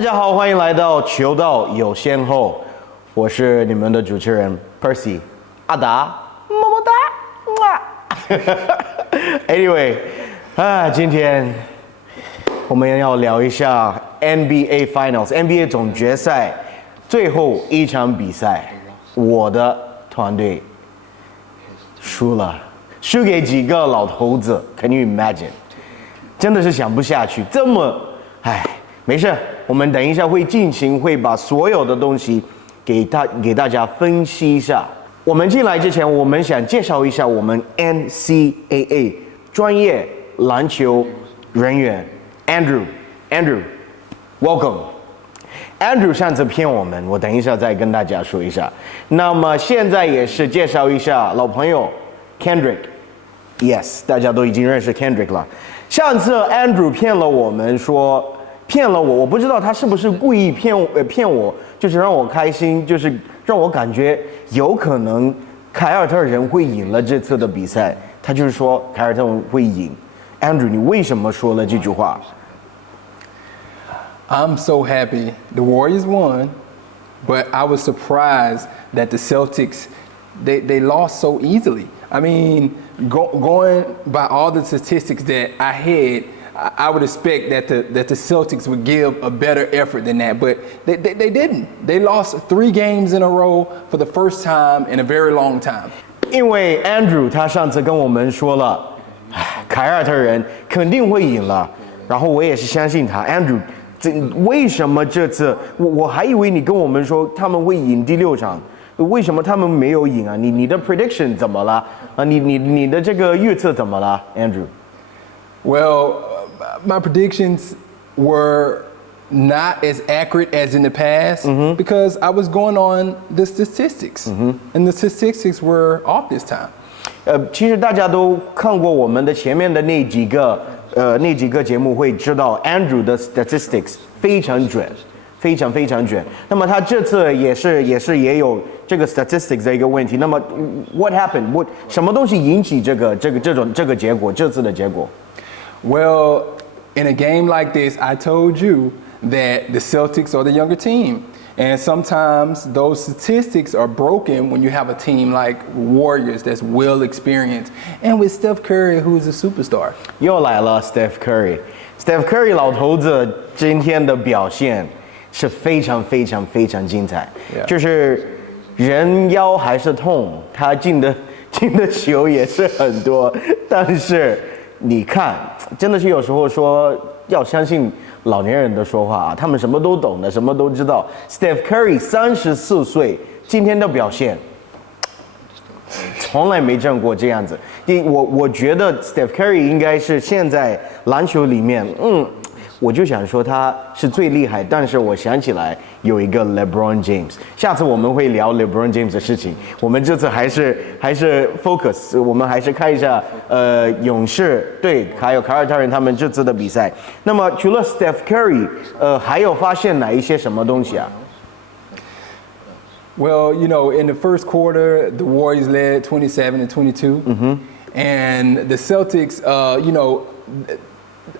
大家好，欢迎来到球道有先后，我是你们的主持人 Percy 阿达，么么哒。Anyway， 今天我们要聊一下 NBA Finals，NBA 总决赛最后一场比赛，我的团队输了，输给几个老头子 ，Can you imagine？ 真的是想不下去，这么，没事，我们等一下会把所有的东西给大家分析一下。我们进来之前，我们想介绍一下我们 NCAA 专业篮球人员 Andrew，Welcome。Andrew 上次骗我们，我等一下再跟大家说一下。那么现在也是介绍一下老朋友 Kendrick。Yes， 大家都已经认识 Kendrick 了。上次 Andrew 骗了我，我不知道他是不是故意骗我，就是让我开心，就是让我感觉有可能凯尔特人会赢了这次的比赛。他就是说凯尔特人会赢。Andrew， 你为什么说了这句话？ I'm so happy the Warriors won, but I was surprised that the Celtics they lost so easily. I mean, going by all the statistics that I had, I would expect that the Celtics would give a better effort than that, but they didn't. They lost 3 games in a row for the first time in a very long time. 因为 Andrew 他上次跟我们说了，凯尔特人肯定会赢了，然后我也是相信他。Andrew， 为什么这次我还以为你跟我们说他们会赢第6场？为什么他们没有赢啊？你的 prediction 怎么了？你的这个预测怎么了 ，Andrew？ Well, my predictions were not as accurate as in the past because I was going on the statistics, and the statistics were off this time. 其实大家都看过我们的前面的那几个节目，会知道 Andrew 的 statistics 非常准。非常准。那么他这次也有这个 statistics 的一个问题。那么 what happened？ 什么东西引起这个结果？这次的结果 ？Well, in a game like this, I told you that the Celtics are the younger team, and sometimes those statistics are broken when you have a team like Warriors that's well experienced, and with Steph Curry, who is a superstar. 又来了 Steph Curry。Steph Curry 老头子今天的表现是非常精彩， 就是人腰还是痛，他进的球也是很多，但是你看，真的是有时候说要相信老年人的说话啊，他们什么都懂的，什么都知道。Steph Curry 34岁，今天的表现从来没见过这样子。我觉得 Steph Curry 应该是现在篮球里面，我就想说他是最厉害，但是我想起来有一个 LeBron James， 下次我们会聊 LeBron James 的事情。我们这次还是 focus， 我们还是看一下勇士队还有凯尔特人他们这次的比赛。那么除了 Steph Curry， 还有发现哪一些什么东西啊？ Well, you know, in the first quarter, the Warriors led 27-22, and the Celtics, you know,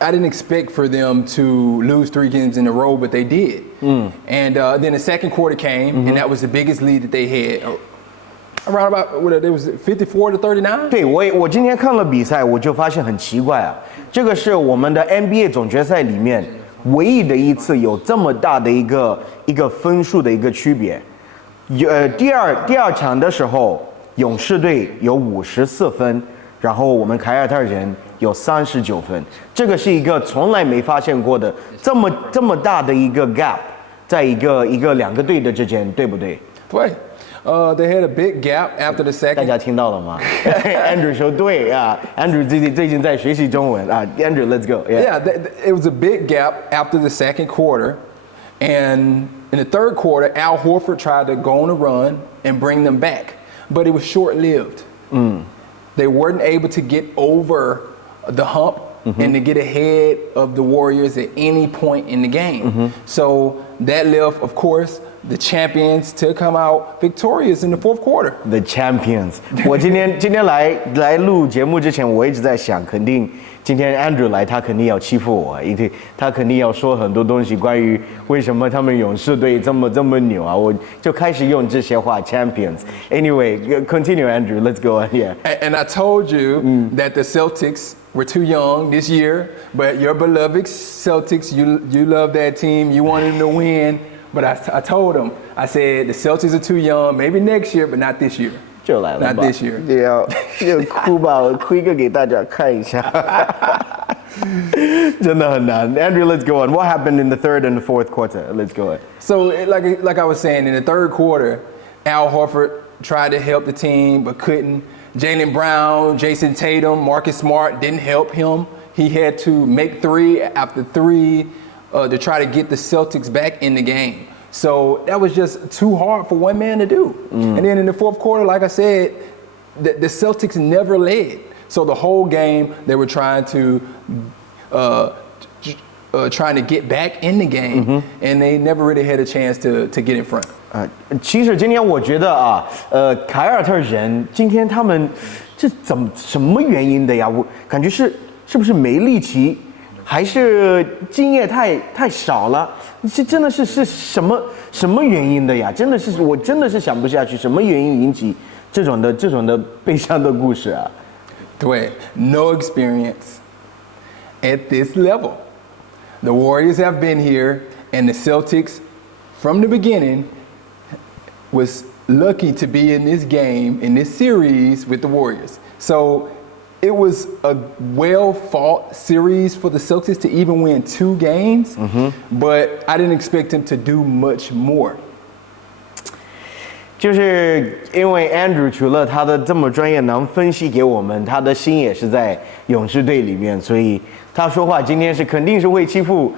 I didn't expect for them to lose 3 games in a row, but they did. And then the second quarter came, and that was the biggest lead that they had. Around about, what, it was 54-39? 对，我今天看了比赛，我就发现很奇怪啊，这个是我们的 NBA 总决赛里面唯一的一次有这么大的一个分数的一个区别。第二场的时候，勇士队有54分，然后我们凯尔特人有39分，这个是一个从来没发现过的这么大的一个 gap， 在两个队的之间，对不对？对。They had a big gap after the second. 大家听到了吗？Andrew 说对啊 ，Andrew 最近在学习中文啊。Andrew, let's go. Yeah, it was a big gap after the second quarter, and in the third quarter, Al Horford tried to go on a run and bring them back, but it was short-lived. They weren't able to get over the hump and to get ahead of the Warriors at any point in the game. So that left, of course, the champions to come out victorious in the fourth quarter. The champions 。我今天来录节目之前，我一直在想，肯定今天 Andrew 来，他肯定要欺负我，他肯定要说很多东西关于为什么他们勇士队这么牛啊，我就开始用这些话 champions。Anyway, continue Andrew, let's go on here. And I told you that the Celtics were too young this year, but your beloved Celtics, you love that team, you wanted them to win. But I told him, I said the Celtics are too young, maybe next year, but not this year. 就来了吧 Not this year. 就哭吧，我哭一个给大家看一下，真的很难。Andrew, let's go on. What happened in the third and the fourth quarter? Let's go on. So like I was saying, in the third quarter, Al Horford tried to help the team but couldn't. Jaylen Brown, Jason Tatum, Marcus Smart didn't help him. He had to make three after three to try to get the Celtics back in the game. So that was just too hard for one man to do. And then in the fourth quarter, like I said, the Celtics never led. So the whole game, they were trying to get back in the game, and they never really had a chance to get in front. 其实今天我觉得啊，凯尔特人今天他们这什么原因的呀？我感觉是不是没力气，还是经验太少了？这真的是什么原因的呀？我真的是想不下去，什么原因引起这种的悲伤的故事啊？对 ，no experience at this level. The Warriors have been here, and the Celtics, from the beginning, was lucky to be in this game, in this series with the Warriors. So it was a well-fought series for the Celtics to even win 2 games, but I didn't expect them to do much more. 就是因为 Andrew 除了他的这么专业能分析给我们，他的心也是在勇士队里面，所以他说话今天肯定是会欺负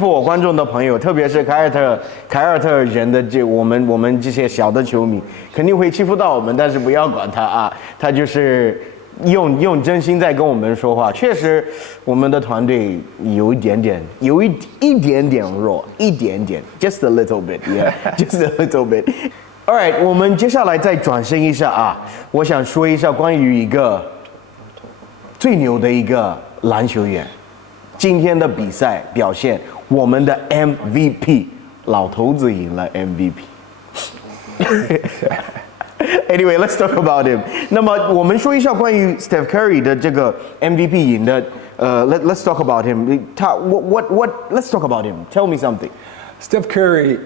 我观众的朋友，特别是凯尔特人的我们这些小的球迷，肯定会欺负到我们，但是不要管他啊，他就是用真心在跟我们说话。确实，我们的团队有一点点弱，一点点 ，just a little bit, yeah, just a little bit. All right, 我们接下来再转身一下啊，我想说一下关于一个最牛的一个篮球员，今天的比赛表现，我们的 MVP 老头子赢了 MVP。Anyway, let's talk about him. 那么我们说一下关于 Steph Curry 的这个 MVP 赢的let's talk about him. Let's talk about him. Tell me something. Steph Curry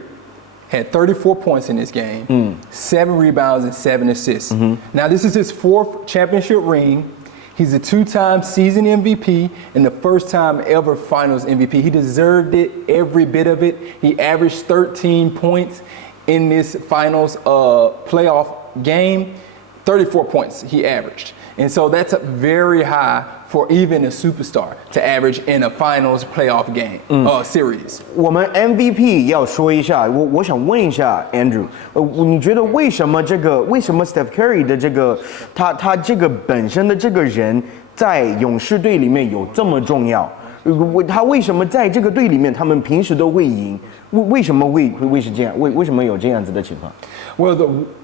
had 34 points in this game, 7 rebounds and 7 assists. Now this is his 4th championship ring. He's a 2-time season MVP and the first time ever finals MVP. He deserved it, every bit of it. He averaged 13 points in this finals playoff game. 34 points he averaged. And so that's very high for even a superstar to average in a finals playoff game series. 我们 MVP 要说一下，我想问一下 Andrew，你觉得为什么 Steph Curry 的这个他这个本身的这个人在勇士队里面有这么重要？他为什么在这个队里面他们平时都会赢？为什么会是这样？为什么有这样子的情况？ Well,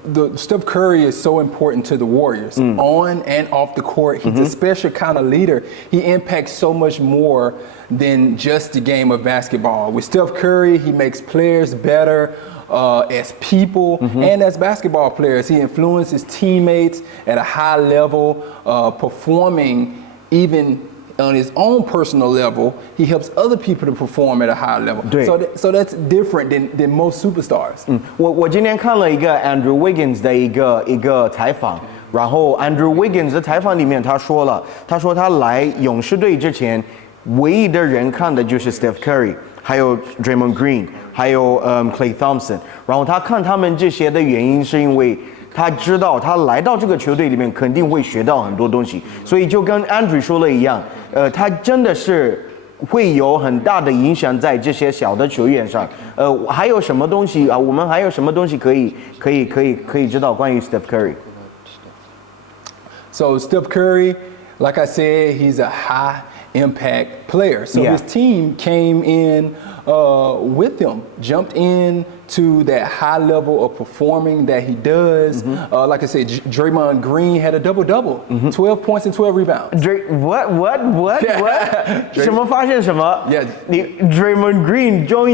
the Steph Curry is so important to the Warriors on and off the court. He's a special kind of leader. He impacts so much more than just the game of basketball. With Steph Curry, he makes players better as people and as basketball players. He influences teammates at a high level, performing even on his own personal level. He helps other people to perform at a high level. So that's different than most superstars. 我今天看了一个 Andrew Wiggins 的一个采访，然后 Andrew Wiggins 的采访里面他说他来勇士队之前，唯一的人看的就是 Steph Curry， 还有 Draymond Green， 还有Klay Thompson， 然后他看他们这些的原因是因为他知道他来到这个球队里面肯定会学到很多东西，所以就跟 Andrew 说了一样，他真的是会有很大的影响在这些小的球员上。还有什么东西啊？我们还有什么东西可以知道关于 Steph Curry？ So Steph Curry, like I said, he's a high impact player. So Yeah. his team came in with him, jumped in to that high level of performing that he does. Like I said, Draymond Green had a double-double, 12 points and 12 rebounds. What？ 什么发现什么 Yeah. 你 Draymond Green 终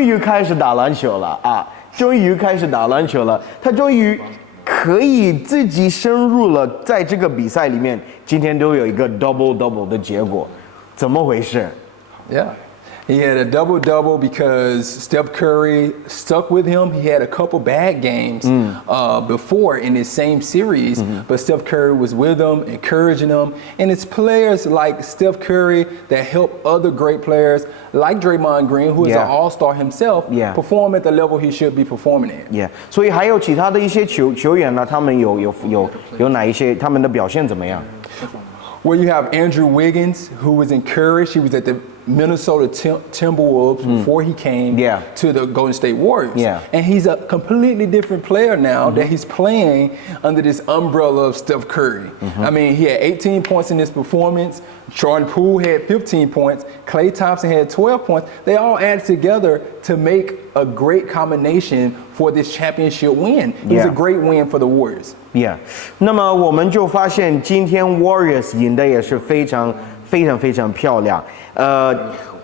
于开始打篮球了啊！终于开始打篮球了，他终于可以自己深入了，在这个比赛里面，今天都有一个 double 的结果，怎么回事？ Yeah. He had a double-double because Steph Curry stuck with him. He had a couple bad games before in this same series, but Steph Curry was with him, encouraging him. And it's players like Steph Curry that help other great players like Draymond Green, who is Yeah. an all-star himself, Yeah. perform at the level he should be performing in. Yeah， 所以还有其他的一些球员呢，他们有哪一些他们的表现怎么样？ Well, you have Andrew Wiggins, who was encouraged. He was at the Minnesota Timberwolves before he came Yeah. to the Golden State Warriors. Yeah. And he's a completely different player now that he's playing under this umbrella of Steph Curry. I mean, he had 18 points in this performance. Jordan Poole had 15 points. Klay Thompson had 12 points. They all added together to make a great combination for this championship win. It was Yeah. a great win for the Warriors. Yeah， 那么我们就发现今天 Warriors 赢的也是非常漂亮。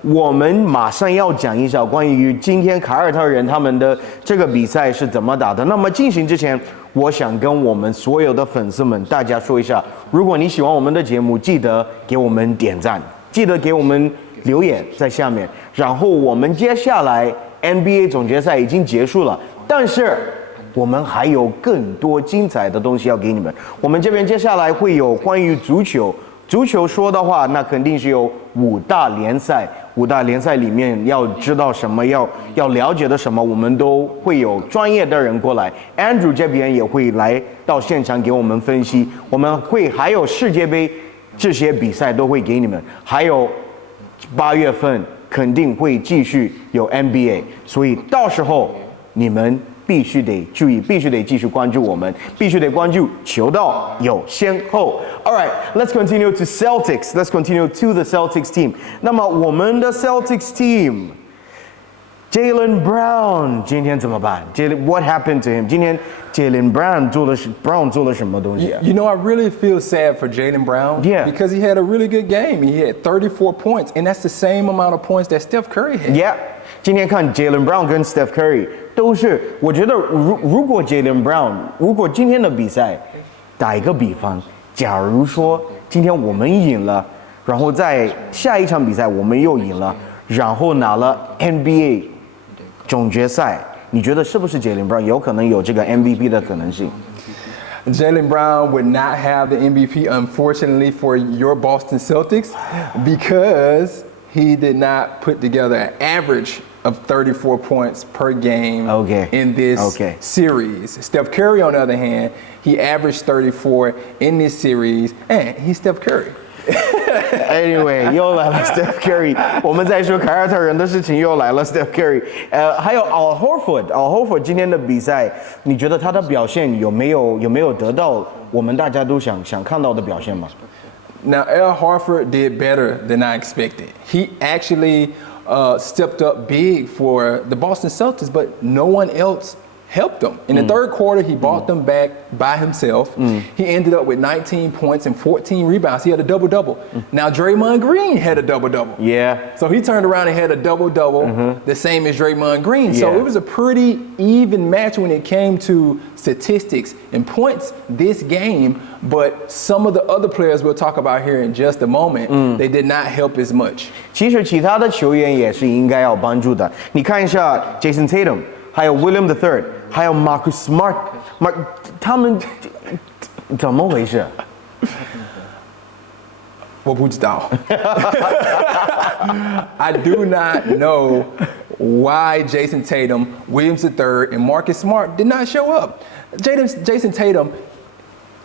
我们马上要讲一下关于今天凯尔特人他们的这个比赛是怎么打的。那么进行之前，我想跟我们所有的粉丝们大家说一下，如果你喜欢我们的节目，记得给我们点赞，记得给我们留言在下面。然后我们接下来 NBA 总决赛已经结束了，但是我们还有更多精彩的东西要给你们。我们这边接下来会有关于足球说的话，那肯定是有5大联赛，5大联赛里面要知道什么，要了解的什么，我们都会有专业的人过来。Andrew 这边也会来到现场给我们分析。我们会还有世界杯这些比赛都会给你们，还有8月份肯定会继续有 NBA， 所以到时候你们必须得注意，必须得继续关注我们，必须得关注球道有先后。All right, let's continue to Celtics. Let's continue to the Celtics team. 那么我们的 Celtics team, Jaylen Brown 今天怎么办 ？What happened to him? 今天 Jaylen Brown 做了什么东西啊 You know, I really feel sad for Jaylen Brown Yeah. because he had a really good game. He had 34 points, and that's the same amount of points that Steph Curry had. Yeah， 今天看 Jaylen Brown 跟 Steph Curry 都是，我觉得如果 Jaylen Brown 如果今天的比赛打一个比方，假如说今天我们赢了，然后在下一场比赛我们又赢了，然后拿了 NBA 总决赛，你觉得是不是 Jaylen Brown 有可能有这个 MVP 的可能性？ Jaylen Brown would not have the MVP, unfortunately, for your Boston Celtics because he did not put together an average of 34 points per game in this series. Steph Curry, on the other hand, he averaged 34 in this series, and he's Steph Curry. Anyway， 又来了 Steph Curry， 我们在说凯尔特人的事情，又来了 Steph Curry。还有 Al Horford 今天的比赛，你觉得他的表现有没有得到我们大家都想看到的表现吗？ Now, Al Horford did better than I expected. He actually stepped up big for the Boston Celtics, but no one else helped him. In the third quarter, he brought them back by himself. He ended up with 19 points and 14 rebounds. He had a double-double. Now, Draymond Green had a double-double. Yeah. So he turned around and had a double-double, the same as Draymond Green. So Yeah. it was a pretty even match when it came to statistics and points this game, but some of the other players we'll talk about here in just a moment, they did not help as much. 其实其他的球员也是应该要帮助的。你看一下 Jason Tatum， 还有 William III， 还有 Marcus Smart， 他们怎么回事？我不知道。I do not know why Jason Tatum, Williams III, and Marcus Smart did not show up. Jason Tatum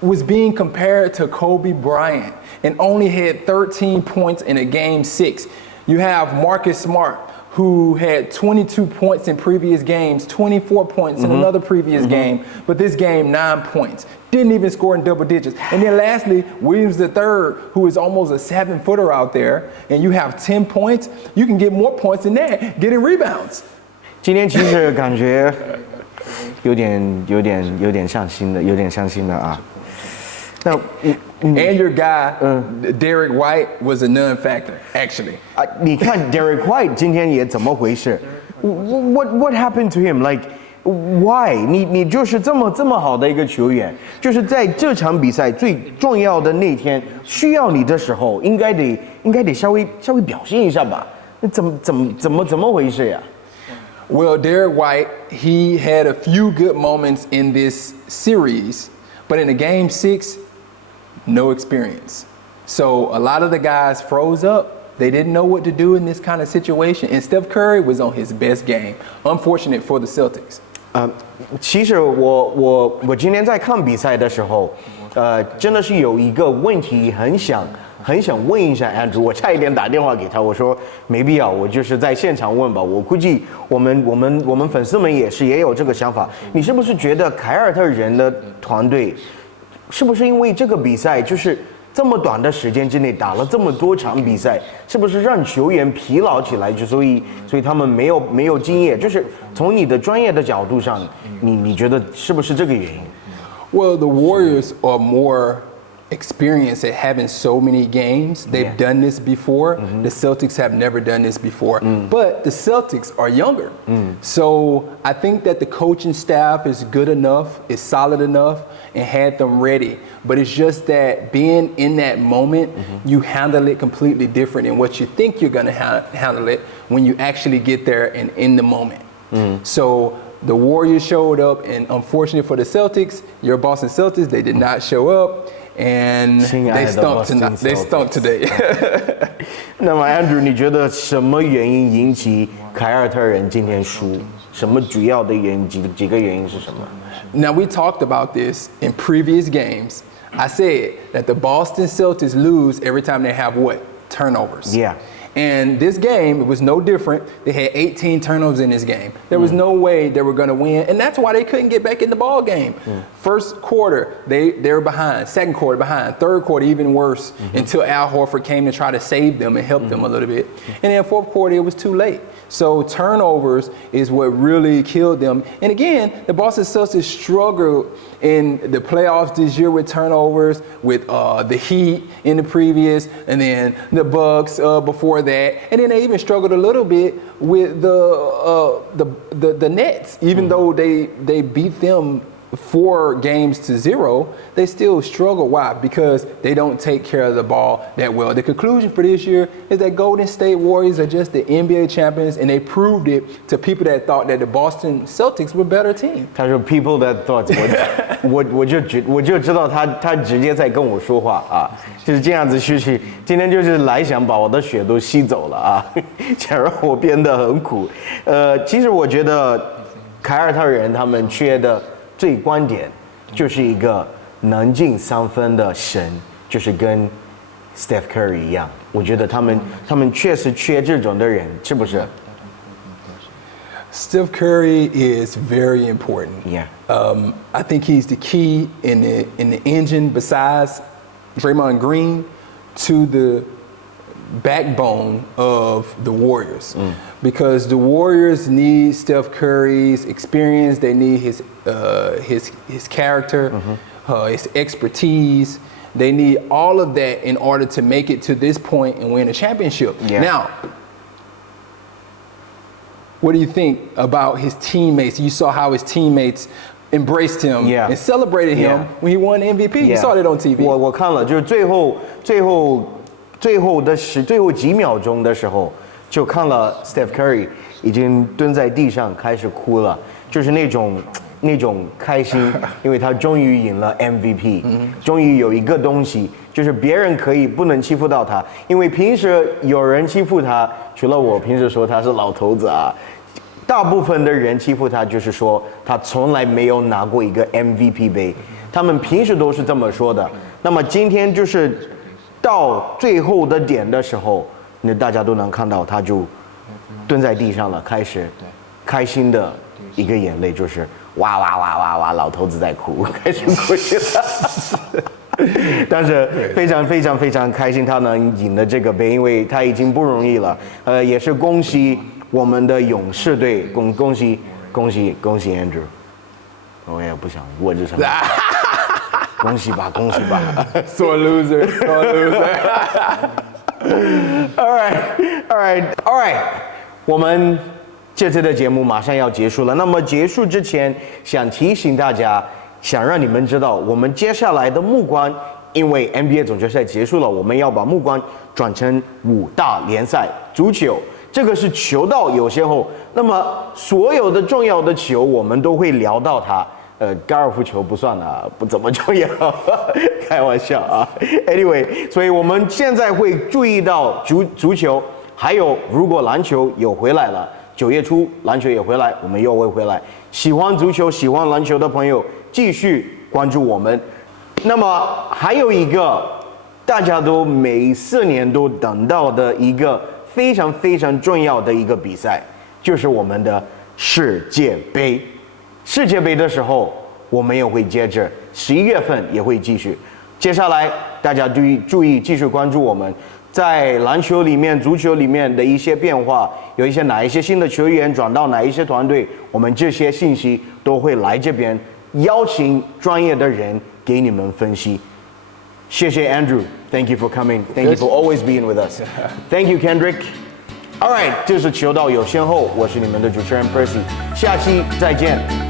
was being compared to Kobe Bryant and only had 13 points in a game 6. You have Marcus Smart, who had 22 points in previous games, 24 points in another previous game, but this game 9 points. Didn't even score in double digits. And then lastly, Williams III, who is almost a 7-footer out there, and you have 10 points, you can get more points than that, getting rebounds. 今天其实感觉有点伤心的啊。那 And your guy, Derek White, was a non-factor, actually. 你看 Derek White 今天也怎么回事 ？What happened to him? Like why? 你就是这么好的一个球员，就是在这场比赛最重要的那天需要你的时候，应该得稍微表现一下吧？那怎么回事呀？ Well, Derek White, he had a few good moments in this series, but in the game 6, no experience. So a lot of the guys froze up. They didn't know what to do in this kind of situation. And Steph Curry was on his best game. Unfortunate for the Celtics. 其实我今天在看比赛的时候，真的是有一个问题很想问一下 Andrew， 我差一点打电话给他，我说没必要，我就是在现场问吧。我估计我们粉丝们也有这个想法。你是不是觉得凯尔特人的团队，是不是因为这个比赛就是这么短的时间之内打了这么多场比赛，是不是让球员疲劳起来？所以他们没有经验，就是从你的专业的角度上，你觉得是不是这个原因？ Well, the Warriors are more experienced at having so many games. They've done this before. The Celtics have never done this before. But the Celtics are younger. So I think that the coaching staff is good enough, is solid enough, and had them ready. But it's just that being in that moment, you handle it completely different than what you think you're going to handle it when you actually get there and in the moment. So the Warriors showed up, and unfortunately for the Celtics, your Boston Celtics, they did not show up. And they stunk today. 那么 Andrew， 你觉得什么原因引起凯尔特人今天输？什么主要的原因？几个原因是什么 Now we talked about this in previous games. I said that the Boston Celtics lose every time they have what? Turnovers. Yeah. And this game, it was no different. They had 18 turnovers in this game. There was no way they were going to win, and that's why they couldn't get back in the ball game. First quarter, they were behind. Second quarter, behind. Third quarter, even worse, until Al Horford came to try to save them and help them a little bit. And then fourth quarter, it was too late. So turnovers is what really killed them. And again, the Boston Celtics struggled in the playoffs this year with turnovers, with the Heat in the previous, and then the Bucks before that. And then they even struggled a little bit with the Nets, even though they beat them 4-0, they still struggle. Why? Because they don't take care of the ball that well. The conclusion for this year is that Golden State Warriors are just the NBA champions, and they proved it to people that thought that the Boston Celtics were a better team. 他说 people that thought， 我就知道他直接在跟我说话啊，就是这样子去，今天就是来想把我的血都吸走了啊，想让我变得很苦。其实我觉得凯尔特人他们缺的。最关键就是一个能进3分的神，就是跟 Steph Curry 一样。我觉得他们确实缺这种的人，是不是 ？Steph Curry is very important. Yeah. I think he's the key in the engine besides Draymond Green to the backbone of the Warriors. Because the Warriors need Steph Curry's experience. They need his character, his expertise. They need all of that in order to make it to this point and win a championship. Yeah. Now, what do you think about his teammates? You saw how his teammates embraced him and celebrated him when he won the MVP. You saw that on TV. 我看了，就是最后几秒钟的时候。就看了 Steph Curry 已经蹲在地上开始哭了，就是那种开心，因为他终于赢了 MVP，终于有一个东西，就是别人可以不能欺负到他，因为平时有人欺负他，除了我平时说他是老头子啊，大部分的人欺负他就是说他从来没有拿过一个 MVP 杯，他们平时都是这么说的。那么今天就是到最后的点的时候。那大家都能看到，他就蹲在地上了，开始开心的一个眼泪就是哇哇哇哇哇，老头子在哭，开始哭起来。但是非常非常非常开心，他能赢了这个杯，因为他已经不容易了。也是恭喜我们的勇士队，恭喜 Andrew。我也不想问这什么，恭喜吧，恭喜吧。Sore loser. All right. 我们这次的节目马上要结束了。那么结束之前，想提醒大家。想让你们知道，我们接下来的目光，因为 NBA 总决赛结束了，我们要把目光转成5大联赛足球，这个是球道有先后。那么所有的重要的球，我们都会聊到它。高尔夫球不算啊，不怎么重要，开玩笑啊。Anyway， 所以我们现在会注意到足球，还有如果篮球有回来了，9月初篮球也回来，我们又会回来。喜欢足球、喜欢篮球的朋友。继续关注我们。那么还有一个大家都每4年都等到的一个非常非常重要的一个比赛，就是我们的世界杯。世界杯的时候，我们也会接着11月份也会继续。接下来大家注意继续关注我们在篮球里面、足球里面的一些变化，有哪一些新的球员转到哪一些团队，我们这些信息都会来这边。邀请专业的人给你们分析。谢谢 Andrew，Thank you for coming. Thank you for always being with us. Thank you Kendrick. All right， 这是球道有先后，我是你们的主持人 Percy， 下期再见。